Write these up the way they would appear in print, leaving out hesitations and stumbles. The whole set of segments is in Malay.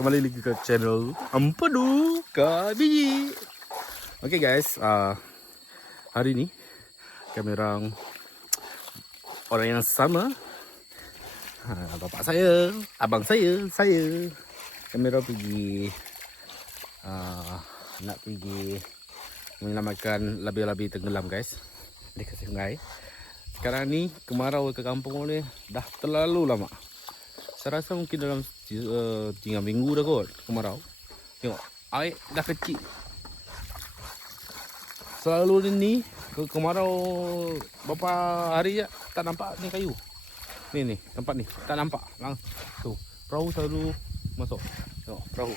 Kembali lagi ke channel Empedu Kabiji. Okay guys, hari ni kami orang yang sama. Bapak saya, abang saya. Kami orang pergi nak pergi menyelamatkan labi-labi tenggelam guys dekat sungai. Sekarang ni kemarau ke kampung ni dah terlalu lama. Saya rasa mungkin dalam 3 minggu dah kot kemarau. Tengok, air dah kecil. Selalu ni kemarau berapa hari je tak nampak ni kayu. Ni tempat ni tak nampak langsung. Tu perahu selalu masuk. Tengok perahu.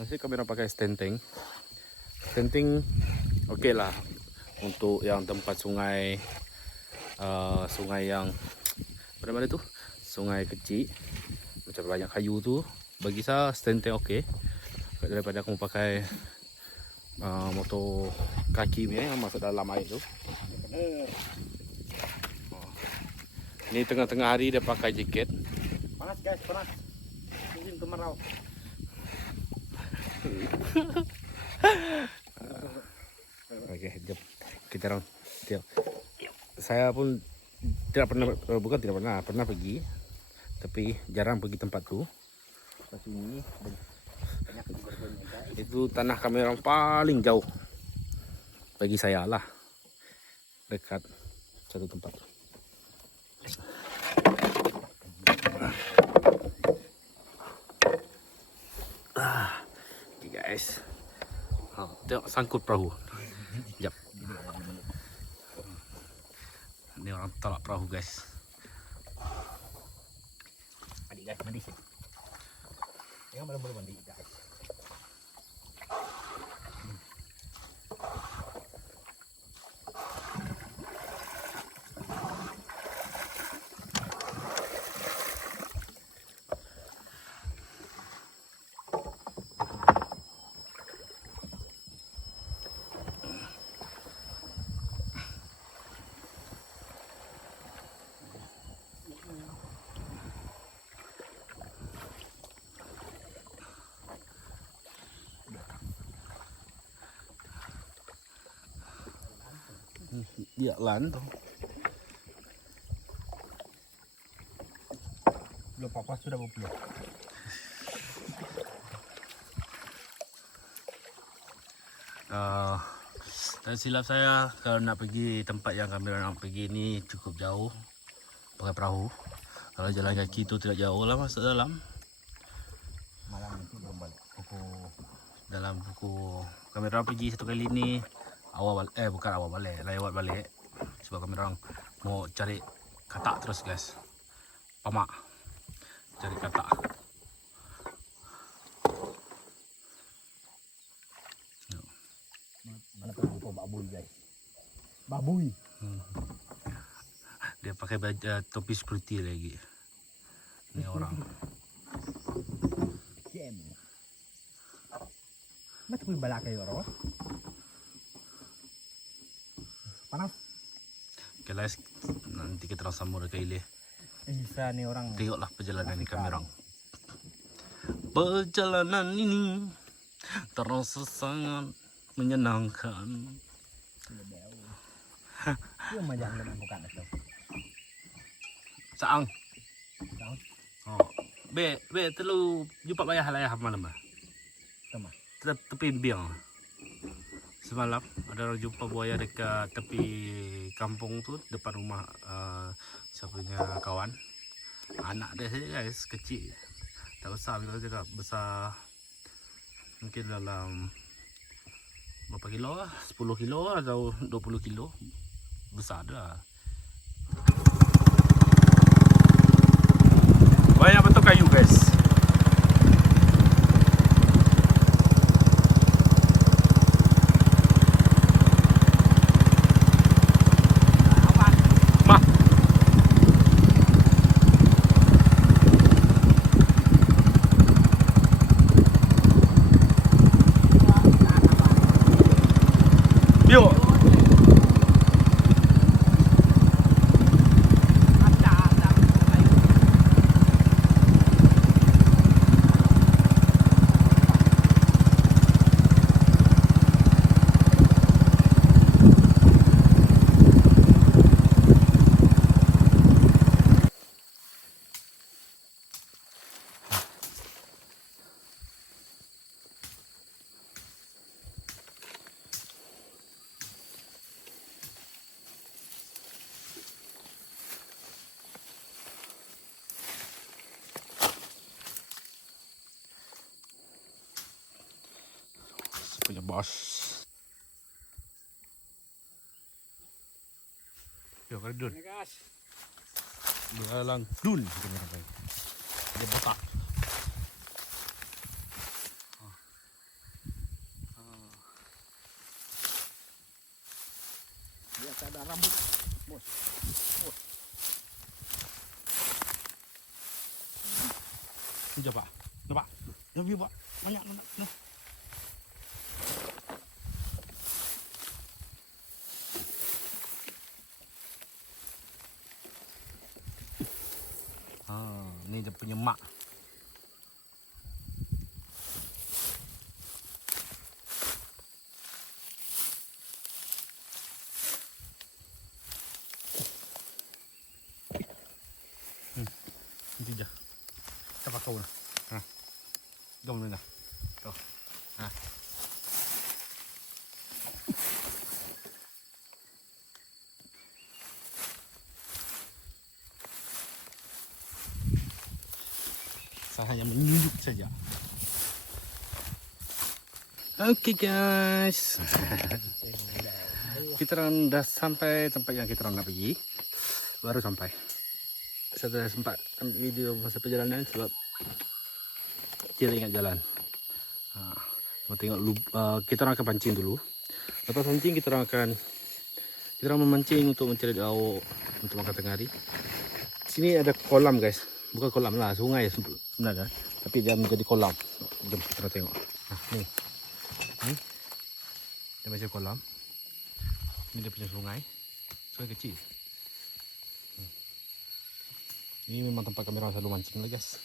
Masih kami orang pakai stenting. Stenting okey lah untuk yang tempat sungai sungai yang apa nama tu? Sungai kecil macam banyak kayu tu, bagi saya stenting okey daripada kamu pakai motor kaki ni yang masuk dalam air tu. Ni tengah-tengah hari dia pakai jaket. Panas guys, panas. Musim kemarau. Okey, jom kita orang tengok. Saya pun pernah pergi, tapi jarang pergi tempat tu. Lepas ini banyak korbannya guys. Itu tanah kami orang paling jauh bagi saya lah, dekat satu tempat. Okay guys, tengok sangkut perahu. Jap. Ni orang tolak perahu guys. Mandi guys, mandi sini. Tengok boleh mandi guys. Dia lan tu. Belum apa sudah berpuluh. Dan silap saya kalau nak pergi tempat yang kami nak pergi ni cukup jauh pakai perahu. Kalau jalan kaki tu tidak jauh lah masuk dalam. Malam nanti belum balik. Dalam buku kami orang pergi satu kali ni bukan awal balik, lewat balik sebab kami orang mau cari katak terus guys. Pamak cari katak. Mana pergi babuy guys. Babuy. Dia pakai baju topi security lagi. Ni orang. Kem. Macam pergi balak kayo orang. Panas. Okay guys, nanti kita orang sambung dekat Ileh. Bisa nih orang. Tengoklah perjalanan ni kami orang. Perjalanan ini terasa sangat menyenangkan. Dia macam mana bukan itu. Saang. Saang. Oh. Be terlalu jumpa bayah malam ah. Sama. Tepi biang. Semalam ada orang jumpa buaya dekat tepi kampung tu, depan rumah siapa punya kawan. Anak dia saja guys, kecil. Tak besar, bila cakap besar mungkin dalam berapa kilo lah, 10 kilo atau 20 kilo. Besar dah. Banyak betul kayu guys. punya bos. Yo, kalau dun. Guys. Belalang dun. Dia botak. Dia tak ada rambut, bos. Sekejap pak. Nampak? Nampak pak. Banyak nampak. Ni dia punya mak. Nanti dah. Kita pakai kau lah. Ha. Jom dulu dah. Tuh. Ha. Saya hanya menunjuk saja. Okey guys. Kita orang dah sampai tempat yang kita orang nak pergi. Baru sampai. Saya dah sempat ambil video masa perjalanan sebab kita ingat jalan. Mau tengok kita orang akan pancing dulu. Lepas pancing kita orang memancing untuk mencari lauk untuk makan tengah hari. Sini ada kolam guys. Bukan kolam lah, sungai sebenarnya. Tapi dia menjadi kolam. Jom kita tengok. Ni. Dia macam kolam. Ini dia punya sungai. Sungai kecil. Ini memang tempat kami orang selalu mancing lah guys.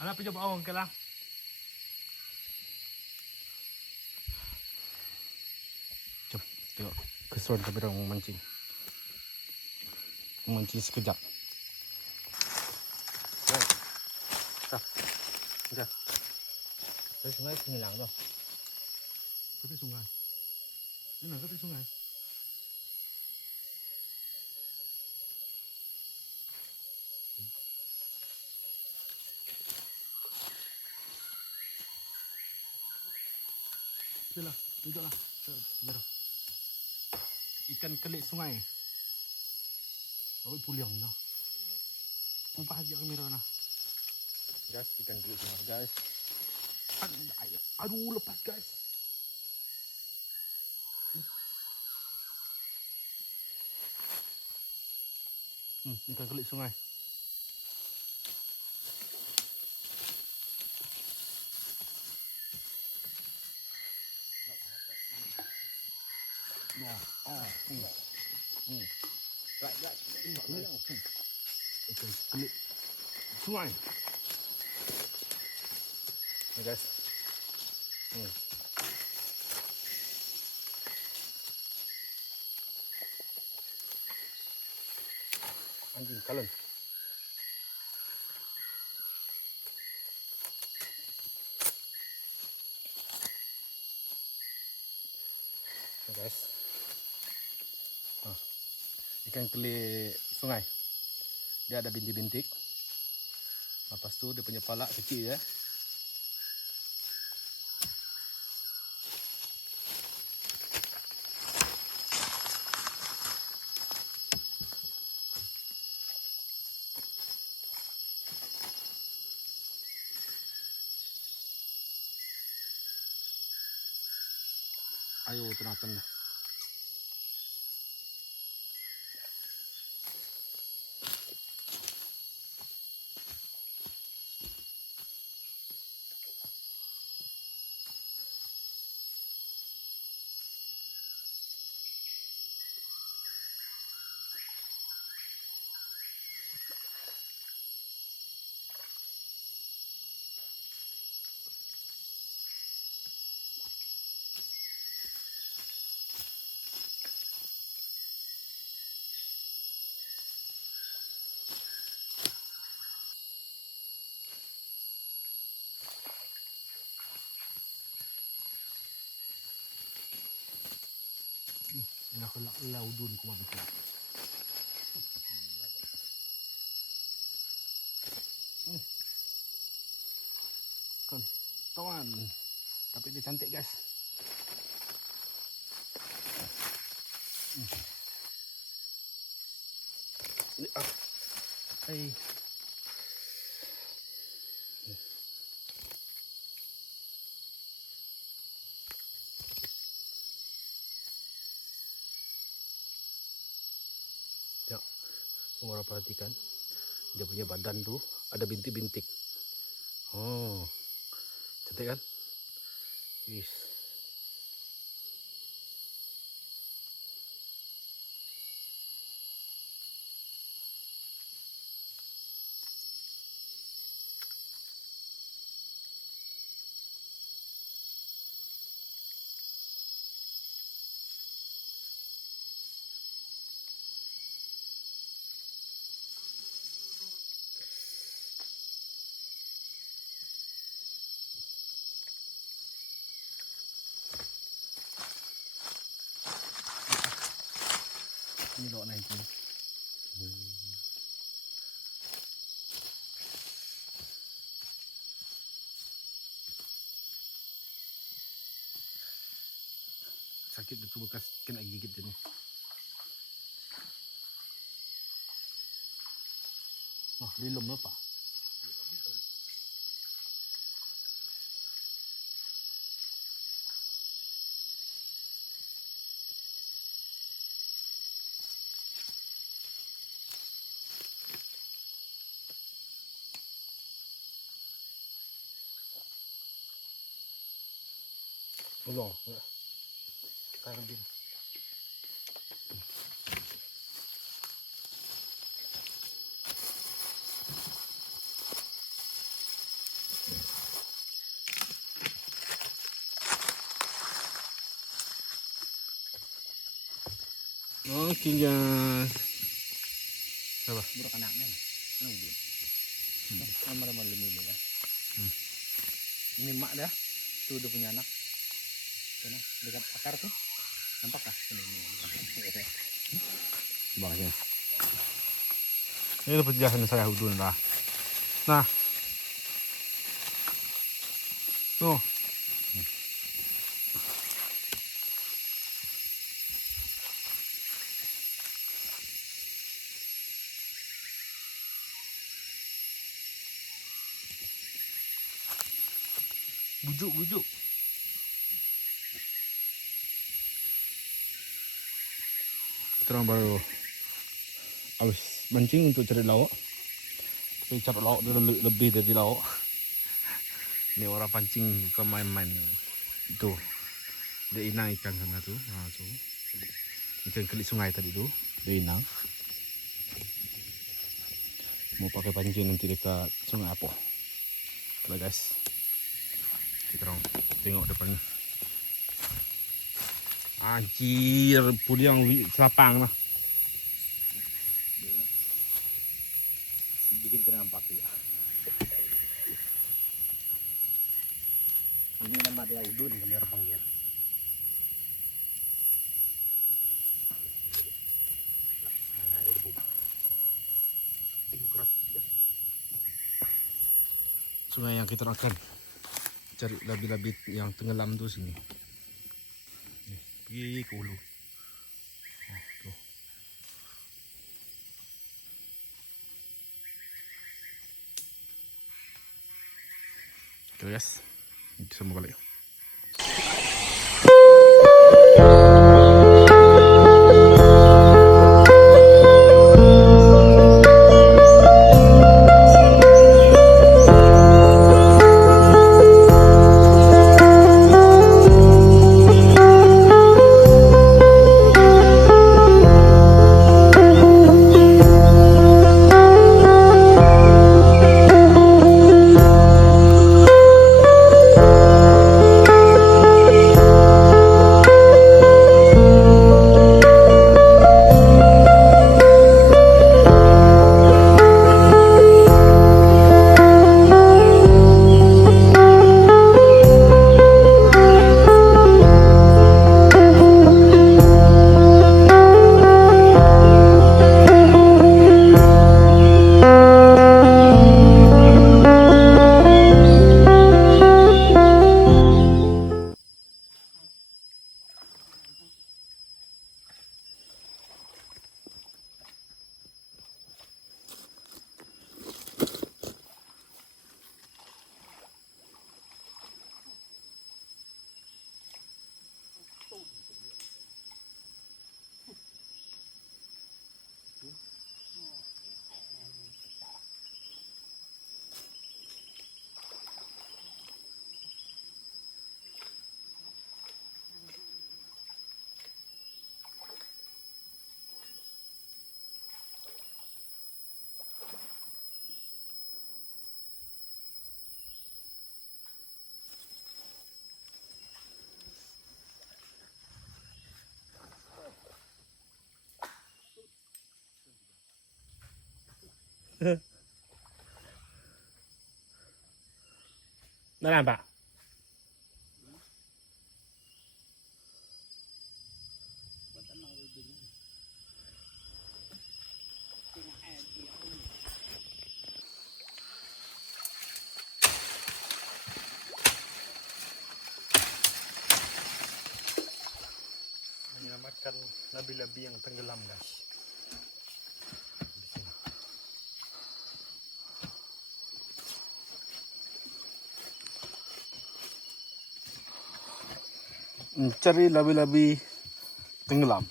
Anak pergi bawa orang ke lah. Jom tengok keseruan kami orang memancing. Memancing sekejap. Dah. Dah. Dari sungai sini lang tu. Kata sungai. Ini kata sungai. Itulah, tunjuklah. Kamera. Ikan kelik sungai. Awak puliang dah. Nampak aja kamera nah. Guys, ikan kelik sungai guys. Aduh, lepas guys. Ikan kelik sungai. Ikan kelik sungai. Ni guys. Anjing kalon. Ni guys. Ikan kelik sungai. Dia ada bintik-bintik. Lepas tu dia punya palak kecil ya. Ayo tenang-tenang. pelak laudun ku betul. Kawan, tapi dia cantik guys. Hai. Ya, orang perhatikan dia punya badan tuh ada bintik-bintik. Oh, cantik kan? Wis. Ini loh naik ini. Sakit betul bekas kena gigit ini. Wah, lilum apa? Allah, sekarang dia. Oke guys. Apa? Budak anaknya. Ano din? Sama naman lumili na. Ini mak dah. Itu udah punya anak. Sana dekat akar tuh. Nampak kah? Ini. Bagus. Ini dapat jalan saya hudun lah. Nah. Tuh. Bujuk. Kita baru habis mancing untuk cari lauk. Tapi cari lauk dia lebih dari lauk. Ini orang pancing bukan main-main. Itu dia inang ikan sana tu. Ha tu. Ikan kelik sungai tadi tu, dia inang. Mau pakai pancing nanti dekat sungai apa? Kalau guys. Kita orang tengok depan ni. Anjir, puliang selapang lah. Bikin kena nampak ya. Ini nama dia udun kami orang panggil. Sungai yang kita akan cari labi-labi yang tenggelam tu sini. Ni, pergi ke hulu. Oh, tu. Okay guys, kita sambung balik. Dah nampak? Menyelamatkan labi-labi yang tenggelam, guys. Mencari labi-labi tenggelam.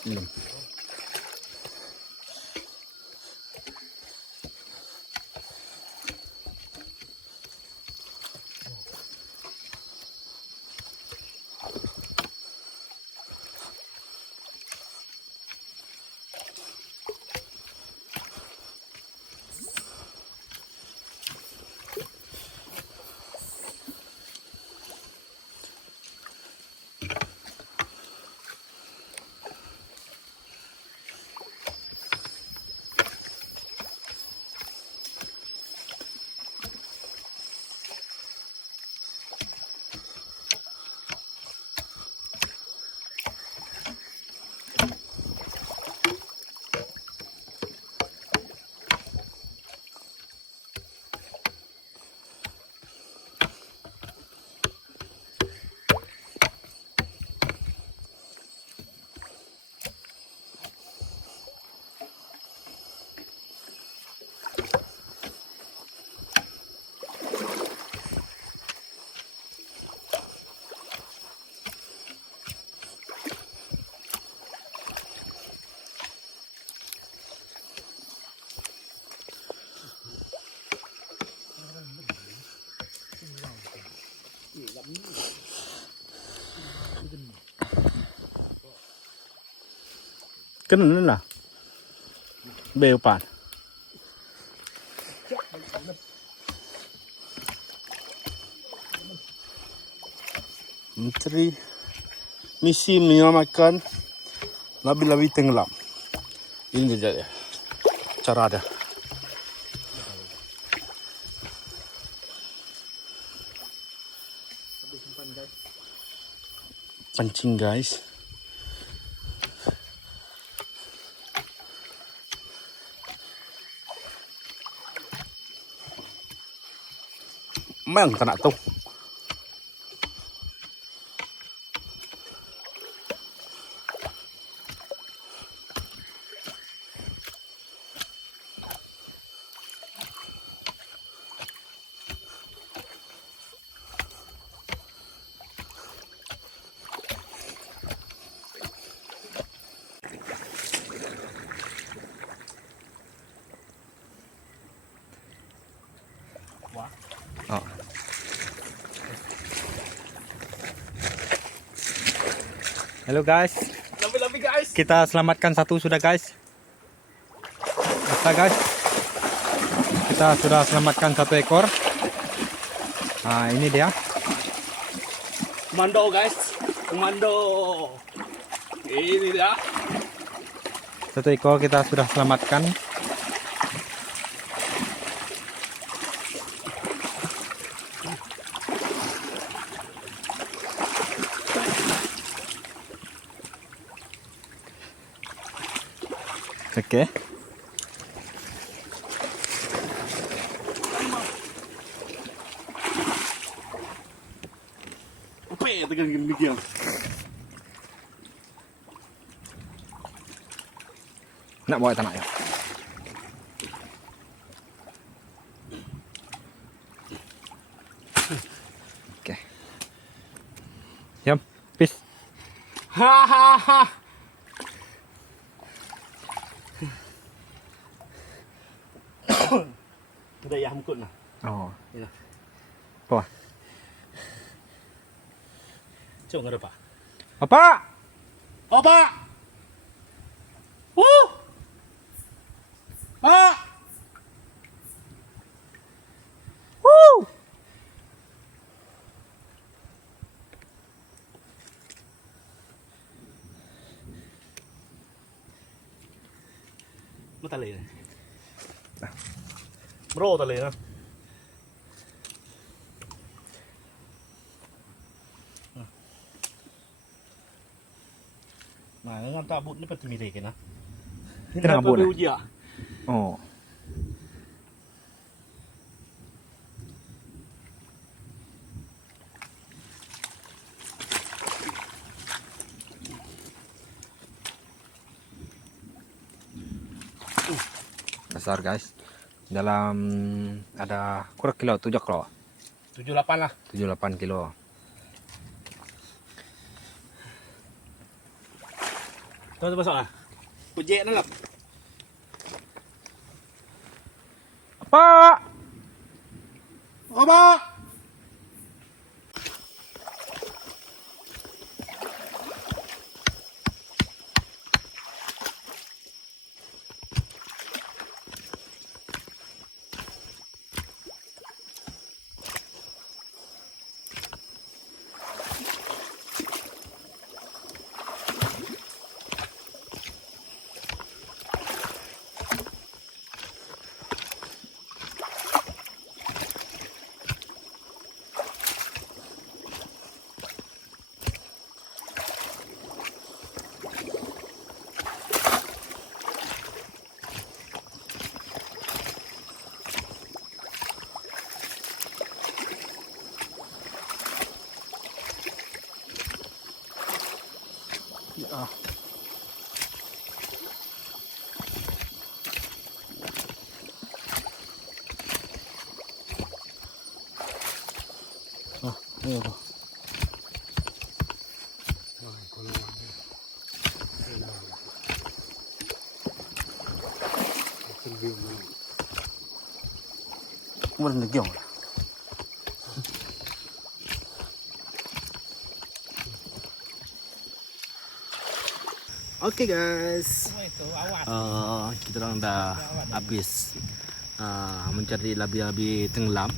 Belum. Kena lah. Beopan. Menteri misi menyelamatkan labi-labi tenggelam. Ini dia cara dia. Pancing, guys. Memang tak nak tahu. Oh. Halo guys. Labi-labi guys. Kita selamatkan satu sudah guys. Bisa guys. Kita sudah selamatkan satu ekor. Nah ini dia. Komando guys. Komando. Ini dia. Satu ekor kita sudah selamatkan. Oke. Apa ya tekan demikian? Nak bawa tanah ya. Oke. Jam, peace. Ha ha ha. Ada ayah mukut lah. Oh. Ya. Apa? Cok nggak ada pak. Apa? Oh pak. Pak. Mất tali này. Bro tali nữa. Mà nó ngan ta bút nó pasti mirip kan. Kenapa bút? Uji ya. Oh. Besar guys. Dalam ada kurang kilo 7 kilo. 78 lah. 78 kilo. Tuh masuk lah. Ujek nak. Apa? Apa? Ayo. Kemarin lagi orang. Oke guys, kita orang dah habis mencari labi-labi tenggelam.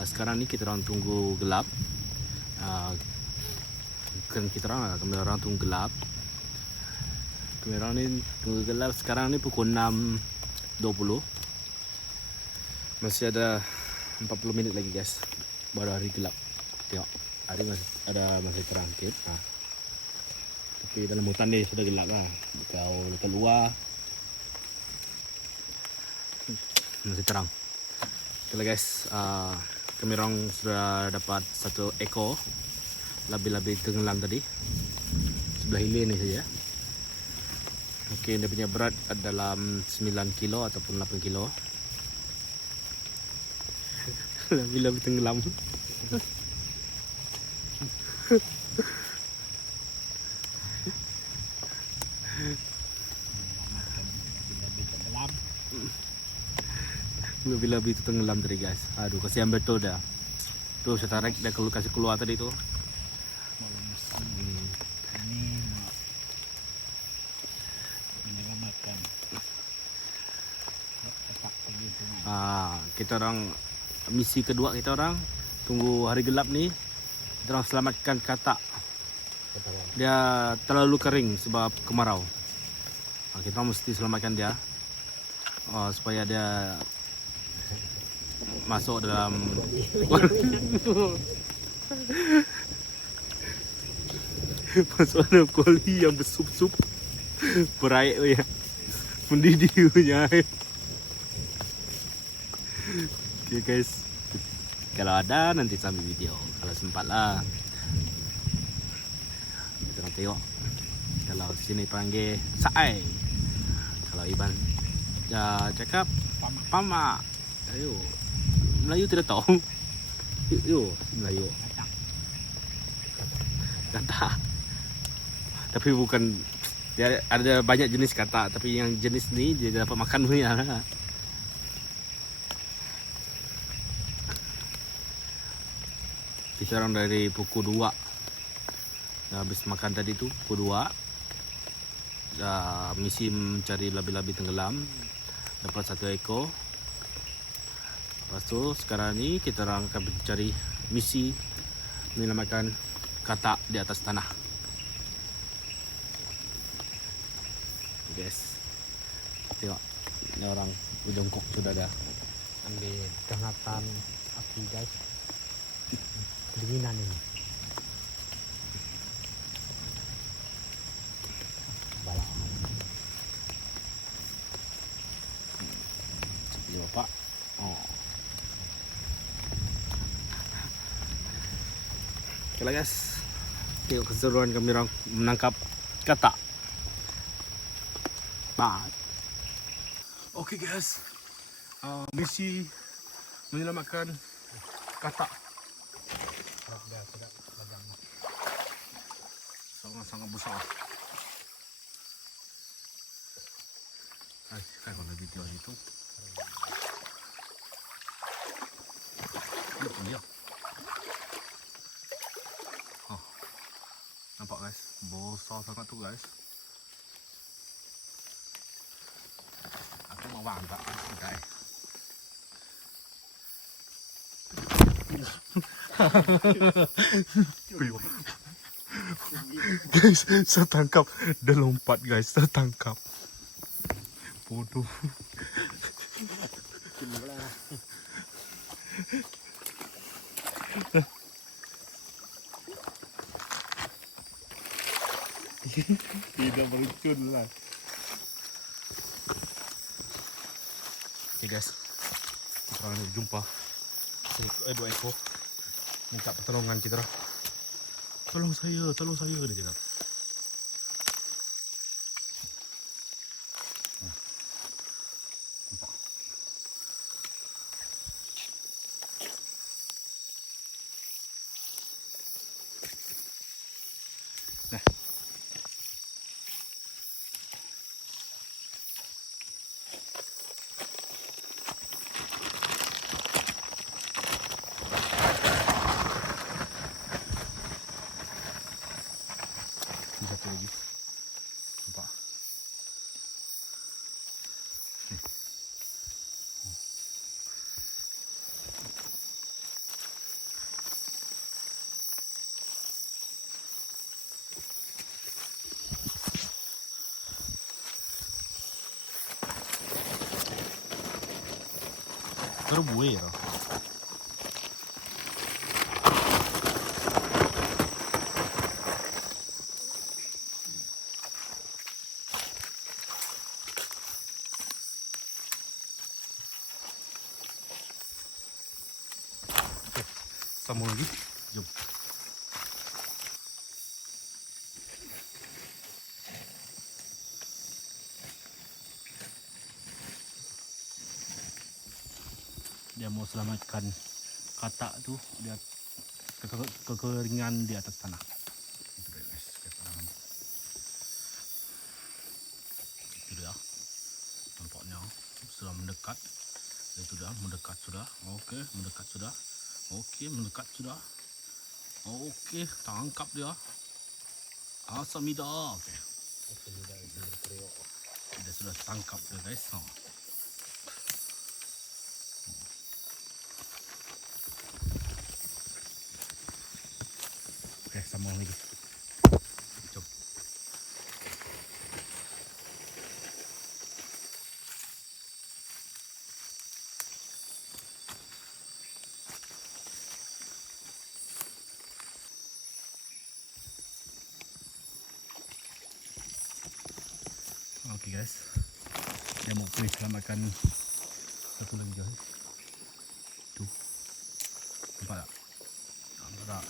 Sekarang ni kita orang tunggu gelap. Bukan kita orang tunggu gelap. Kami orang ni tunggu gelap. Sekarang ni pukul 6.20. Masih ada 40 minit lagi guys. Baru hari gelap. Tengok, hari masih terang sikit. Tapi dalam hutan ni sudah gelap lah. Kalau keluar masih terang. Okey guys, kami orang sudah dapat satu ekor labi-labi tenggelam tadi. Sebelah hilir ni saja. Mungkin dia punya berat dalam 9 kilo ataupun 8 kilo. Labi-labi tenggelam. Labi-labi itu tenggelam tadi guys. Aduh, kasihan betul dah. Tuh saya tarik dah kasih keluar tadi tu. Kita orang misi kedua kita orang tunggu hari gelap ni. Kita orang selamatkan katak. Dia terlalu kering sebab kemarau. Kita mesti selamatkan dia supaya dia masuk dalam masuk dalam kuali yang bersup-sup berair tu ya, mendidih punya air. Okay guys, kalau ada nanti sambil video, kalau sempat lah kita nak tengok. Kalau sini panggil Saai, kalau Iban cakap Pama. Ayo, Melayu tidak tahu. Yo, Melayu. Kata. Tapi bukan, dia ada banyak jenis kata, tapi yang jenis ni dia dapat makan punya. Kita orang dari pukul 2. Dah habis makan tadi tu pukul 2. Misi mencari labi-labi tenggelam. Dapat 1 ekor. Lepas tu sekarang ni kita orang akan mencari misi menyelamatkan katak di atas tanah. Guys, tengok ni orang berjongkok sudah dah ambil kehangatan api guys. Kedinginan ini. Balak. Seperti bapak. Oh. Okay lah guys. Tengok keseruan kami orang menangkap katak. Bye. Okay guys. Misi menyelamatkan katak. Sangat-sangat besar. Kan kalau video itu. Ini dia. Oh. Nampak guys, besar sangat tu guys. Aku mau angkat guys. Guys, saya tangkap. Dia lompat guys, saya tangkap. Bodoh. Tidak beracun lah. Okay guys, kita orang jumpa 2 ekor minta pertolongan kita lah. Tolong saya dia cakap. Nampak. Nah. Satu lagi. Nampak. Terbuai lah. Sambung lagi. Jom. Dia mau selamatkan katak tu dia kekeringan di atas tanah. Itu dia guys, itu dia. Nampaknya sudah mendekat. Itu dah mendekat sudah. Okey, mendekat sudah. Okey, mendekat sudah. Okey, tangkap dia. Asamida. Okey. Dia sudah tangkap dia guys. Okey, sambung lagi. Jom. Okey guys, dia mau pergi selamatkan satu lagi guys. Tu, nampak tak? Nampak tak?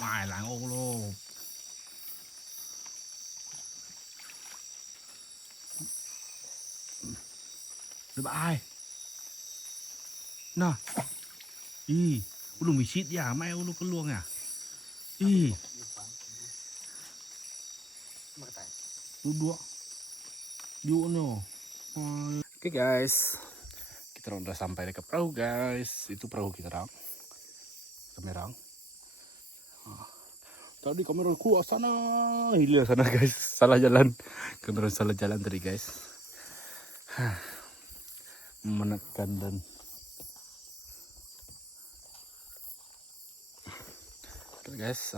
Ngoài lại ô lô. Được ai? Nah. Belum visit ya, mai ulu keluang ya. Dua. No. Oke guys, kita udah sampai dekat perahu guys. Itu perahu kita orang. Kamerang. Tadi kamera keluar sana, hilang sana guys. Salah jalan. Kamera salah jalan tadi guys. Menekan dan oke guys,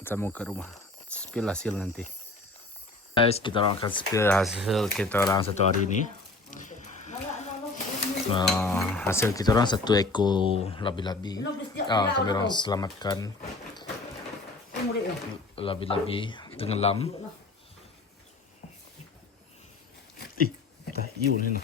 kita mau ke rumah spill hasil nanti. Guys, kita orang akan spill hasil kita orang satu hari ini. Hasil kita orang 1 ekor labi-labi. Kami orang selamatkan labi-labi tenggelam. Dah iu ni.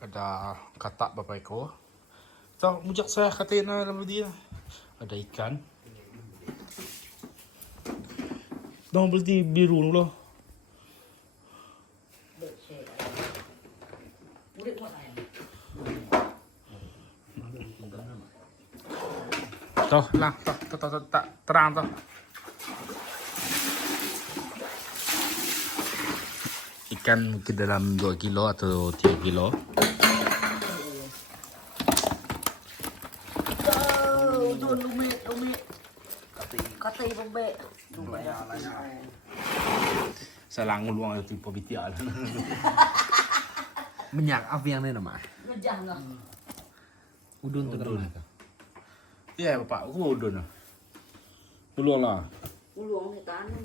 Ada katak berapa ekor. Tahu mujak saya katain dalam dia. Ada ikan. Dah berarti biru dulu. Tuh, lah, tak terang tuh. Ikan mungkin dalam 2 kilo atau 3 kilo. Kata ibu baik. Salang luang itu tipe bitial. Minyak apa yang ni nama? Ngejah nggak? Udun tu kerana. Iya, Bapak, aku udun. Peluang lah. Uluang ni tanah.